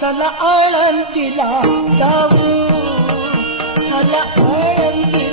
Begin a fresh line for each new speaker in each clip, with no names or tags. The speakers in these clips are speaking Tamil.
चला आळंदीला जाऊ चला आळंदीला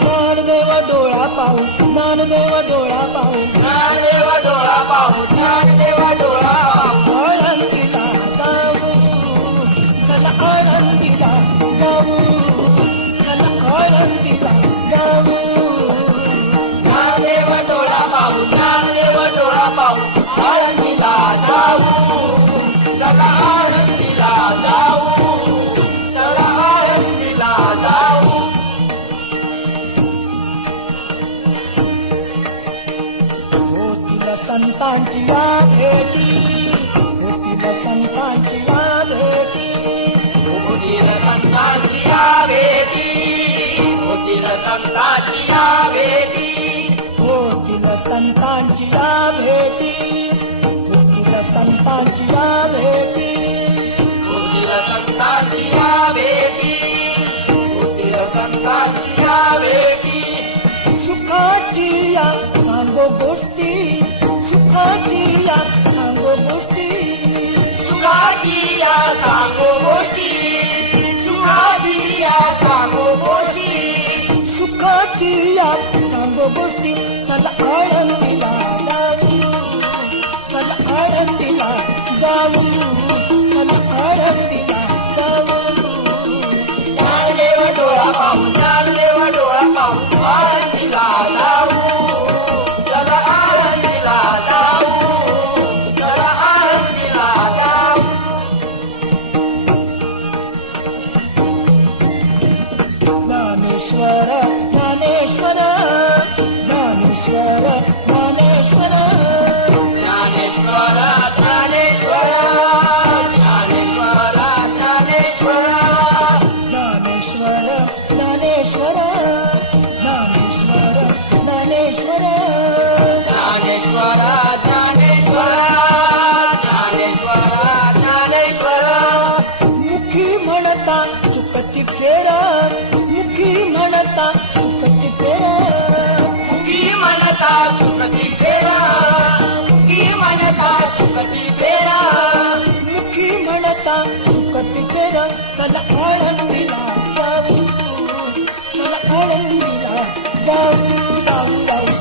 ज्ञानदेव डोळा पाहू ज्ञानदेव डोळा पाहू. वसंतांची या भेटी, होती वसंतांची या भेटी।
होती वसंतांची या भेटी, होती वसंतांची भेटी।
होती भेटी होती भेटी।
होती भेटी होती भेटी।
सुखाची या सांगो गोष्टी सुखाची सांगो गोष्टी.
सुखाची सांगो गोष्टी. सुखाची सांगो गोष्टी.
सुखाची सांगो गोष्टी. चला आळंदीला जाऊ. चल आळंदीला जाऊ. चला आळंदीला जाऊ. फेरा चला आळंदीला जाऊ. चला आळंदीला जाऊ जाऊ जाऊ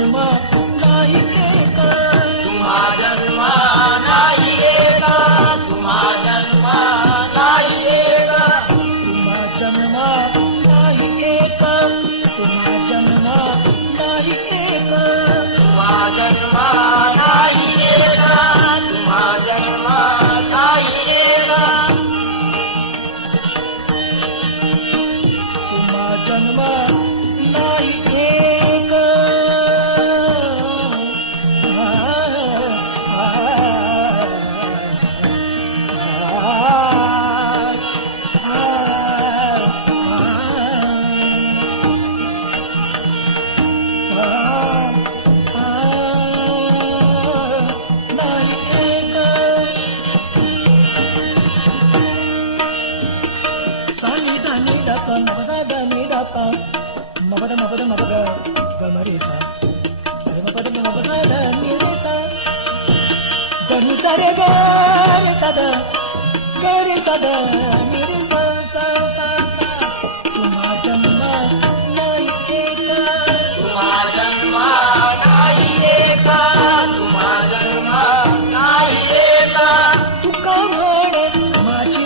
जन्म नाही एक तुम्हा जन्म नाही एका
तुम्हा जन्म नाही एका तुम्हा जन्म नाही एक
तुम्हा जन्म नाही एक तुम्हा जन्म மபத மபத மபத கமரேச. சரம பத மபத நிரேச. தனி சரே கரே சத கரே சத நிரேச ச ச ச. துமா ஜம்மா நாய் ஏகா. துமா ஜம்மா நாய் तुका म्हण माझी